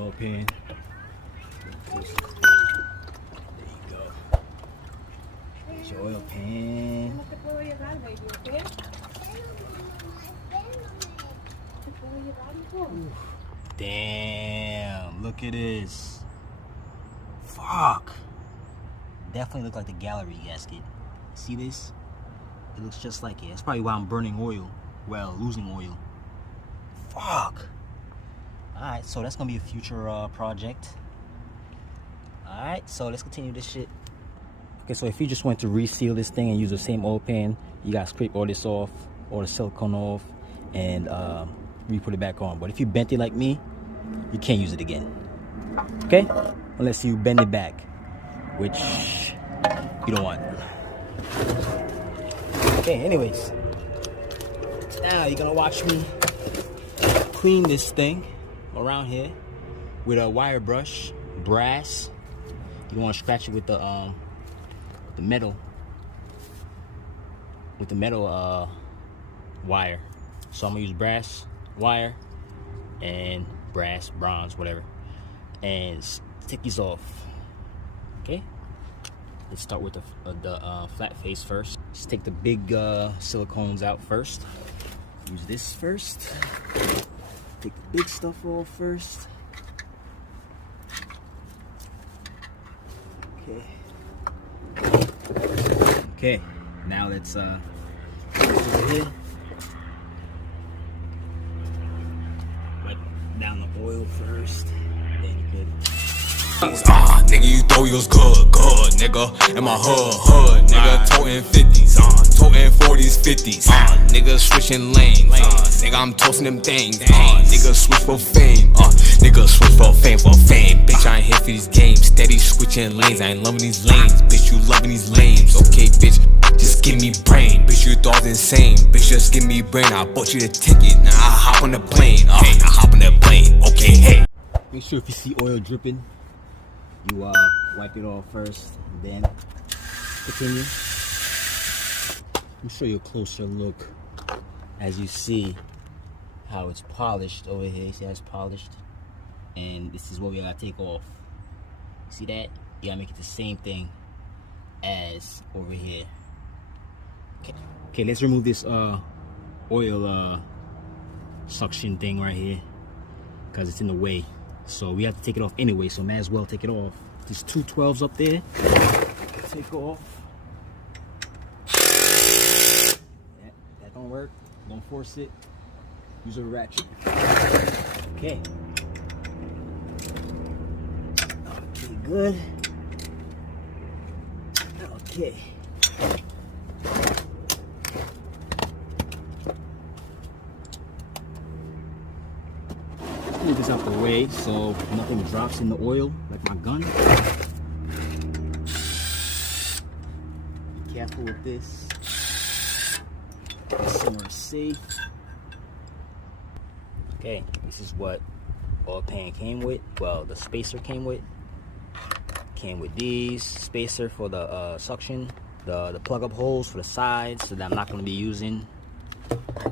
oil pan. There you go. There's your oil pan. Ooh. Damn, look at this. Fuck. Definitely look like the gallery gasket. See this? It looks just like it. That's probably why I'm burning oil. Well, losing oil. Fuck. Alright, so that's gonna be a future project. Alright, so let's continue this shit. Okay, so if you just want to reseal this thing and use the same oil pan, you gotta scrape all this off, all the silicone off, and re-put it back on. But if you bent it like me, you can't use it again. Okay? Unless you bend it back, which you don't want. Okay, anyways. Now you're gonna watch me clean this thing around here with a wire brush, brass. You don't want to scratch it with the metal, wire. So I'm gonna use brass wire and brass, bronze, whatever, and take these off. Okay, let's start with the flat face first. Just take the big silicones out first. Use this first. Take the big stuff off first. Okay, now let's put this over here. Wipe down the oil first, then you put nigga, you throw yours good, nigga. In my hood, nigga, toting 50s, toting 40s, 50s, nigga, switching lanes, nigga, I'm toasting them things, nigga, switch for fame, nigga, switch for fame, bitch, I ain't here for these games, steady switching lanes, I ain't loving these lanes, bitch, you loving these lanes, okay, bitch, just give me brain, bitch, you thought insane, bitch, just give me brain, I bought you the ticket, now I hop on the plane, okay, hey. Make sure if you see oil dripping, you wipe it off first, then continue. Let me show you a closer look. As you see how it's polished over here. See how it's polished? And this is what we gotta take off. See that? You gotta make it the same thing as over here. Okay, let's remove this oil suction thing right here, because it's in the way. So we have to take it off anyway, so might as well take it off. There's two 12s up there. Take off. That don't work. Don't force it. Use a ratchet. Okay. Okay, good. Okay. Move this out the way so nothing drops in the oil like my gun. Be careful with this. Get somewhere safe. Okay, this is what oil pan came with. Well, the spacer came with. Came with these spacer for the suction, the plug-up holes for the sides that I'm not going to be using.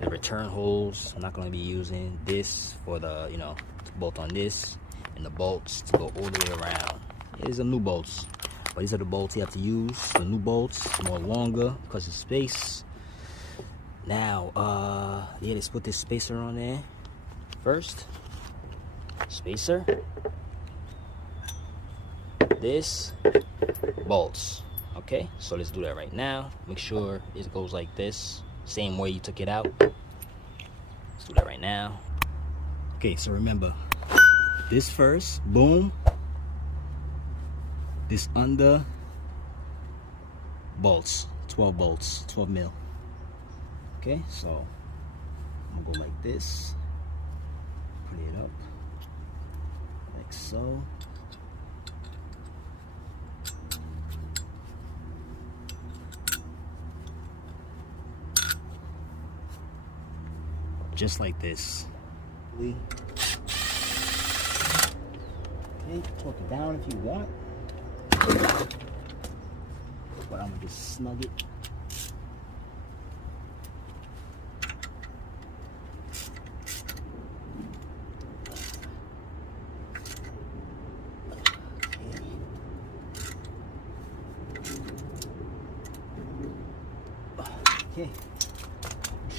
The return holes I'm not going to be using. This for the, you know, to bolt on this, and the bolts to go all the way around. These are new bolts, but these are the bolts you have to use. The new bolts, more longer because of space. Now yeah, let's put this spacer on there first. Spacer, this, bolts. Okay, so let's do that right now. Make sure it goes like this, same way you took it out. Let's do that right now. Okay, so remember, this first, boom, this under, bolts, 12 bolts, 12 mil. Okay, so I'm gonna go like this, put it up like so. Just like this. Okay, torque it down if you want, but I'm gonna just snug it.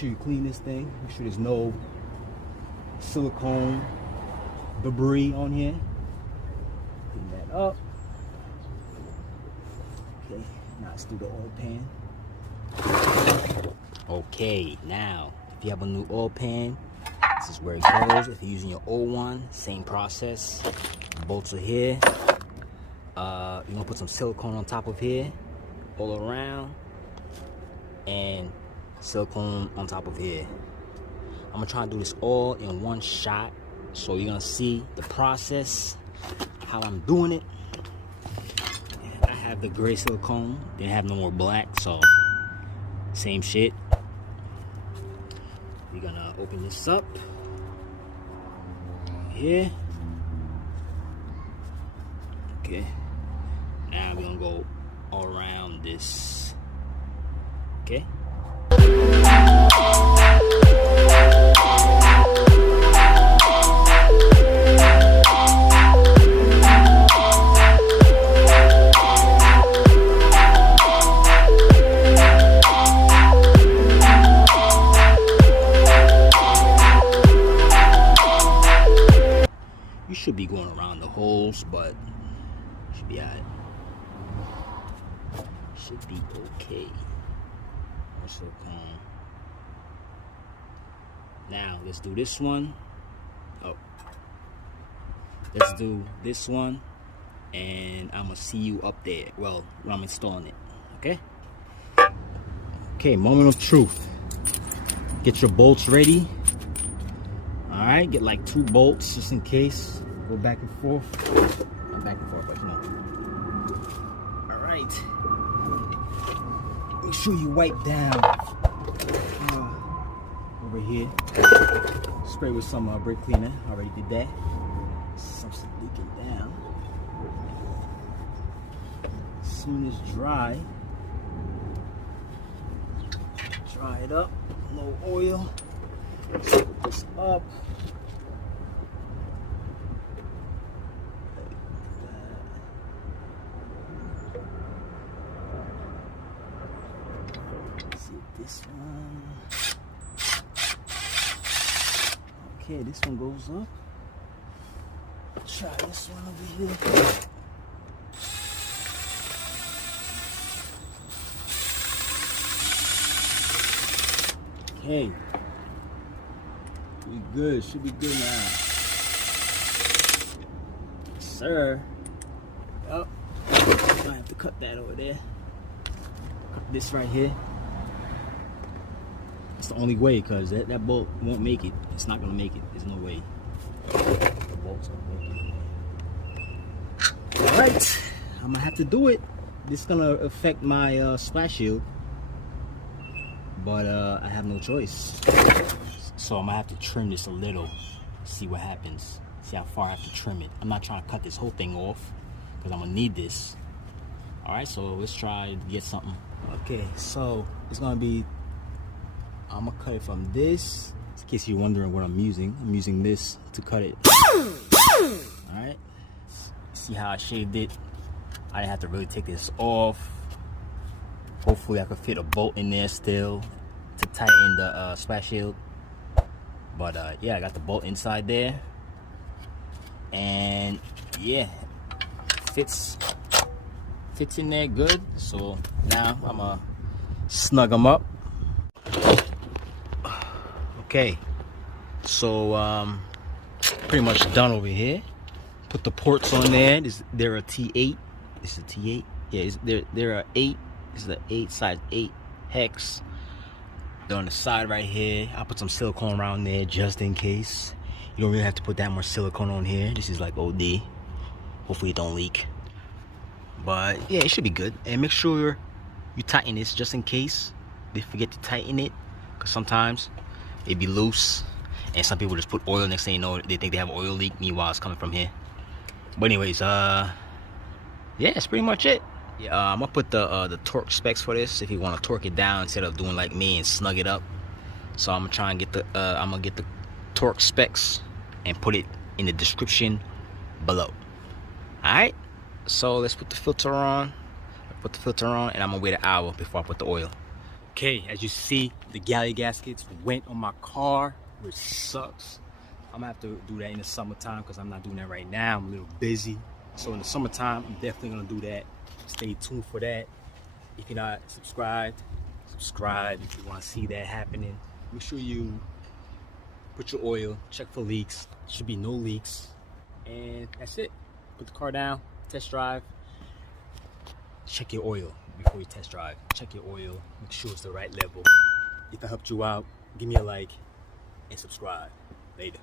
sure you clean this thing. Make sure there's no silicone debris on here. Clean that up. Okay, now let's do the oil pan. Okay, now if you have a new oil pan, this is where it goes. If you're using your old one, same process. Bolts are here. You're gonna put some silicone on top of here, all around, and silicone on top of here. I'm gonna try to do this all in one shot, so you're gonna see the process, how I'm doing it. I have the gray silicone, didn't have no more black, so same shit. We're gonna open this up here. Okay, now we're gonna go all around this. Okay. You should be going around the holes, but should be alright. Should be okay. Also, now let's do this one. Oh, let's do this one, and I'm gonna see you up there. Well, when I'm installing it. Okay. Okay. Moment of truth. Get your bolts ready. All right. Get like 2 bolts just in case. Go back and forth. Not back and forth, but you know. All right. Make sure you wipe down over here. Spray with some brake cleaner. Already did that. Some leaking down. As soon as dry it up. No oil. Put this up. This one. Okay, this one goes up. Try this one over here. Okay. We good. Should be good now. Sir. Oh. I have to cut that over there. Cut this right here. It's the only way, because that bolt won't make it. It's not gonna make it. There's no way. The bolts are broken. All right, I'm gonna have to do it. This is gonna affect my splash shield, but I have no choice. So I'm gonna have to trim this a little, see what happens. See how far I have to trim it. I'm not trying to cut this whole thing off, because I'm gonna need this. All right, so let's try to get something. Okay, so it's gonna be. I'm gonna cut it from this. In case you're wondering what I'm using this to cut it. Alright. See how I shaved it? I didn't have to really take this off. Hopefully I could fit a bolt in there still to tighten the splash shield. But yeah, I got the bolt inside there. And yeah, fits in there good. So now I'm gonna snug them up. Okay, so pretty much done over here. Put the ports on there. They're a T8. This is a T8. Yeah, they're a 8. This is an 8 size 8 hex. They're on the side right here. I'll put some silicone around there just in case. You don't really have to put that much silicone on here. This is like OD. Hopefully it don't leak. But yeah, it should be good. And make sure you tighten this just in case they forget to tighten it, because sometimes it be loose, and some people just put oil. Next thing you know, they think they have an oil leak. Meanwhile, it's coming from here. But anyways, yeah, that's pretty much it. Yeah, I'm gonna put the torque specs for this if you want to torque it down instead of doing like me and snug it up. So I'm gonna try and get the torque specs and put it in the description below. All right. So let's put the filter on. And I'm gonna wait an hour before I put the oil. Okay, as you see, the galley gaskets went on my car, which sucks. I'm gonna have to do that in the summertime because I'm not doing that right now. I'm a little busy. So in the summertime, I'm definitely gonna do that. Stay tuned for that. If you're not subscribed, subscribe if you want to see that happening. Make sure you put your oil, check for leaks. Should be no leaks. And that's it. Put the car down, test drive. Check your oil before you test drive. Check your oil, make sure it's the right level. If I helped you out, give me a like and subscribe. Later.